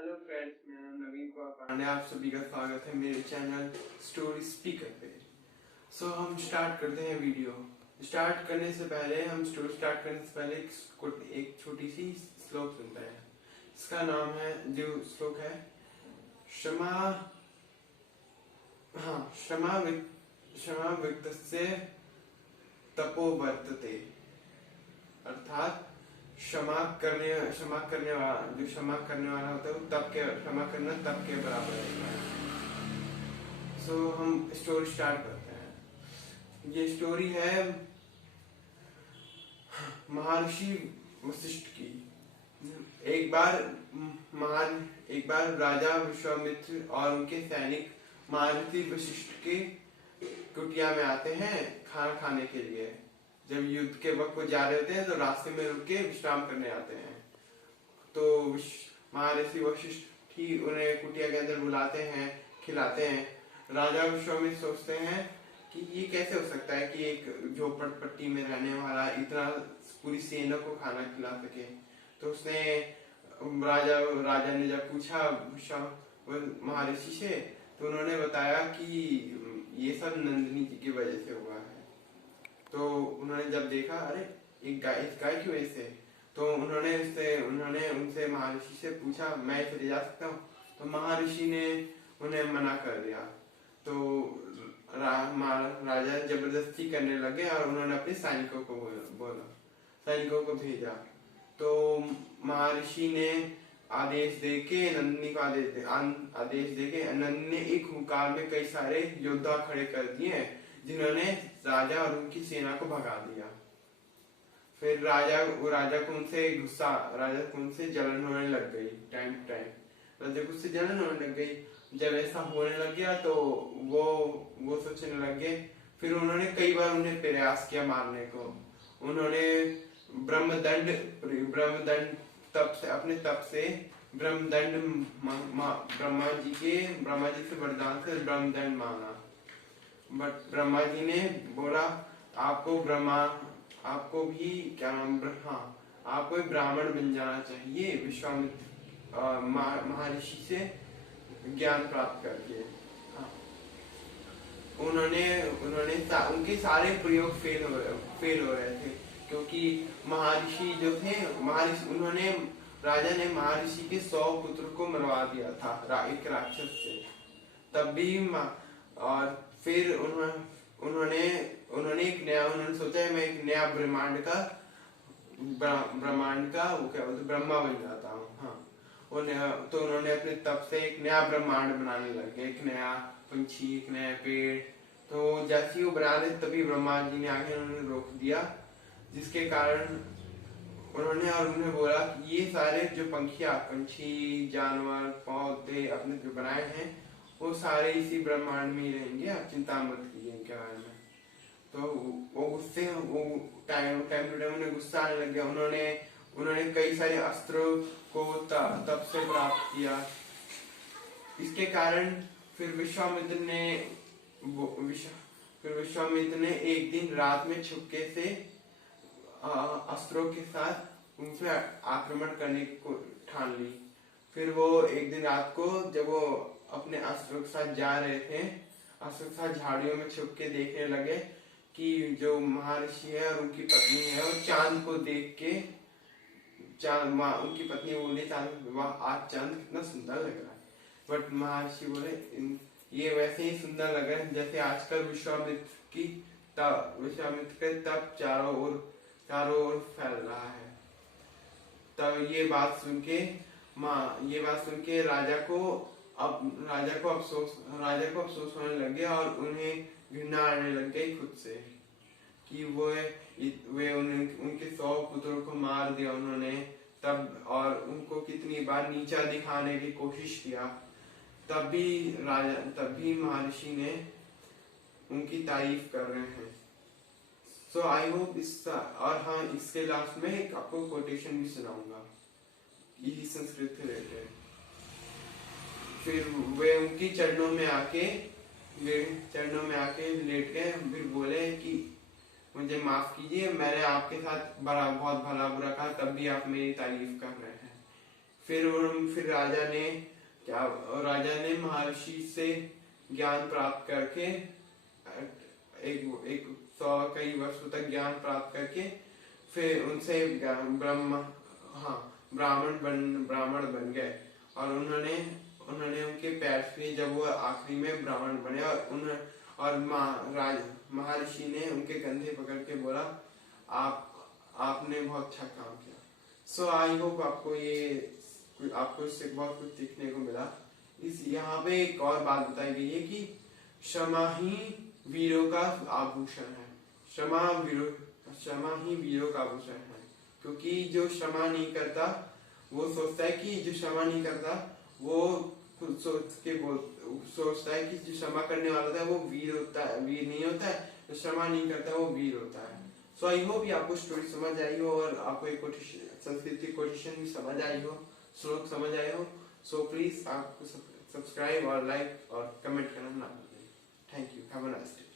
Hello friends, मेरा नाम नवीन कुमार पांडे, आप सभी का स्वागत है मेरे चैनल स्टोरी स्पीकर पे। हम स्टार्ट करते हैं वीडियो। स्टार्ट करने से पहले हम स्टोरी स्टार्ट करने से पहले एक छोटी सी श्लोक सुनते हैं। इसका नाम है, जो श्लोक है, क्षमा क्षमा विक्तस्य तपो वर्तते। अर्थात क्षमा करने वाला, जो क्षमा करने वाला होता है वो क्षमा करना तप के बराबर होता है। हम स्टोरी स्टार्ट करते हैं। ये स्टोरी है महर्षि वशिष्ठ की। एक बार राजा विश्वामित्र और उनके सैनिक महर्षि वशिष्ठ के कुटिया में आते हैं खाना खाने के लिए। जब युद्ध के वक्त वो जा रहे होते हैं तो रास्ते में रुक के विश्राम करने आते हैं। तो महर्षि वशिष्ठ ही उन्हें कुटिया के अंदर बुलाते हैं, खिलाते हैं। राजा विश्वामित्र सोचते हैं कि ये कैसे हो सकता है कि एक झोपड़पट्टी में रहने वाला इतना पूरी सेना को खाना खिला सके। तो उसने राजा ने जब पूछा महर्षि से, तो उन्होंने बताया कि ये सब नंदिनी जी की वजह से हुआ है। तो उन्होंने जब देखा, अरे इस गाय की वजह से, तो उन्होंने उनसे महर्षि से पूछा, मैं इसे ले जा सकता हूँ? तो महर्षि ने उन्हें मना कर दिया। तो राजा जबरदस्ती करने लगे और उन्होंने अपने सैनिकों को भेजा। तो महर्षि ने आदेश देके नंदिनी को आदेश देके नंदिनी ने एक हुंकार में कई सारे योद्धा खड़े कर दिए, जिन्होंने राजा और उनकी सेना को भगा दिया। फिर राजा को उनसे जलन होने लग गई। टाइम राजा को उससे जलन होने लग गई। जब ऐसा होने लग गया तो वो सोचने लग गए। फिर उन्होंने कई बार उन्हें प्रयास किया मारने को। उन्होंने ब्रह्मदंड अपने तप से ब्रह्मदंड ब्रह्मा जी से वरदान से ब्रह्मदंड मांगा। बट ब्रह्मा जी ने बोला, आपको ब्राह्मण बन जाना चाहिए विश्वामित्र महर्षि से ज्ञान प्राप्त करके। उनके सारे प्रयोग फेल हो रहे थे, क्योंकि महर्षि जो थे, राजा ने महर्षि के 100 पुत्र को मरवा दिया था एक राक्षस से। तब भी और फिर उन्होंने सोचा मैं एक नया ब्रह्मांड का वो क्या बोलते, ब्रह्मा बन जाता हूँ। तो उन्होंने अपने तप से एक नया ब्रह्मांड बनाने लगे, एक नया पंछी, एक नया पेड़। तो जैसे ही वो बना रहे तभी ब्रह्मा जी ने आके उन्होंने रोक दिया, जिसके कारण उन्हें बोला कि ये सारे जो पंछी, जानवर, पौधे अपने जो बनाए हैं वो सारे इसी ब्रह्मांड में ही रहेंगे, आप चिंता मत कीजिए इनके बारे में। तो वो टाइम टू टाइम उन्हें गुस्सा आने लग गया। उन्होंने कई सारे अस्त्रों को तप से प्राप्त किया। इसके कारण फिर विश्वामित्र ने एक दिन रात में छुपके से अस्त्रों के साथ उनसे आक्रमण करने को ठान ली। फिर वो एक दिन रात को जब वो अपने अस्त्रों के साथ जा रहे थे, अस्त्रों के साथ झाड़ियों में छुप के देखने लगे कि जो महर्षि है और उनकी पत्नी है वो चांद को देख के उनकी पत्नी बोली, वाह आज चांद कितना सुंदर लग रहा है। बट महर्षि बोले, ये वैसे ही सुंदर लग रहा है जैसे आजकल विश्वामित्र के तप चारों ओर फैल रहा है। तब ये बात सुन के राजा को अफसोस होने लग गया और उन्हें घृणा आने लग गई खुद से कि वे उनके 100 पुत्रों को मार दिया उन्होंने तब, और उनको कितनी बार नीचा दिखाने की कोशिश किया। तब भी महर्षि ने उनकी तारीफ कर रहे हैं। सो आई होप इसके लास्ट में एक आपको कोटेशन भी सुनाऊंगा, यही संस्कृत से रिलेटेड। फिर वे उनकी चरणों में आके लेट गए। फिर बोले कि मुझे माफ कीजिए, मैंने आपके साथ बहुत भला बुरा कहा, तब भी आप मेरी तारीफ कर रहे हैं। फिर राजा ने महर्षि से ज्ञान प्राप्त करके एक 100 कई वर्षों तक ज्ञान प्राप्त करके फिर उनसे ब्राह्मण बन गए। और उन्होंने उनके पैर छुए जब वो आखिरी में ब्राह्मण बने। और महर्षि ने उनके कंधे पकड़ के बोला, आपने बहुत अच्छा काम किया। सो आई होप आपको इससे बहुत कुछ सीखने को मिला। यहाँ पे एक और बात बताई गई है कि क्षमा ही वीरों का आभूषण है। क्षमा ही वीरों का आभूषण है, क्योंकि जो क्षमा नहीं करता वो सोचता है कि जो क्षमा करने वाला था वो वीर नहीं होता है, जो क्षमा नहीं करता वो वीर होता है। सो आई होप आपको स्टोरी समझ आई हो और आपको एक संस्कृत कोटेशन भी समझ आई हो, श्लोक समझ आए हो। सो प्लीज आपको सब्सक्राइब और लाइक और कमेंट करना ना भूलें। Thank you, have a nice day.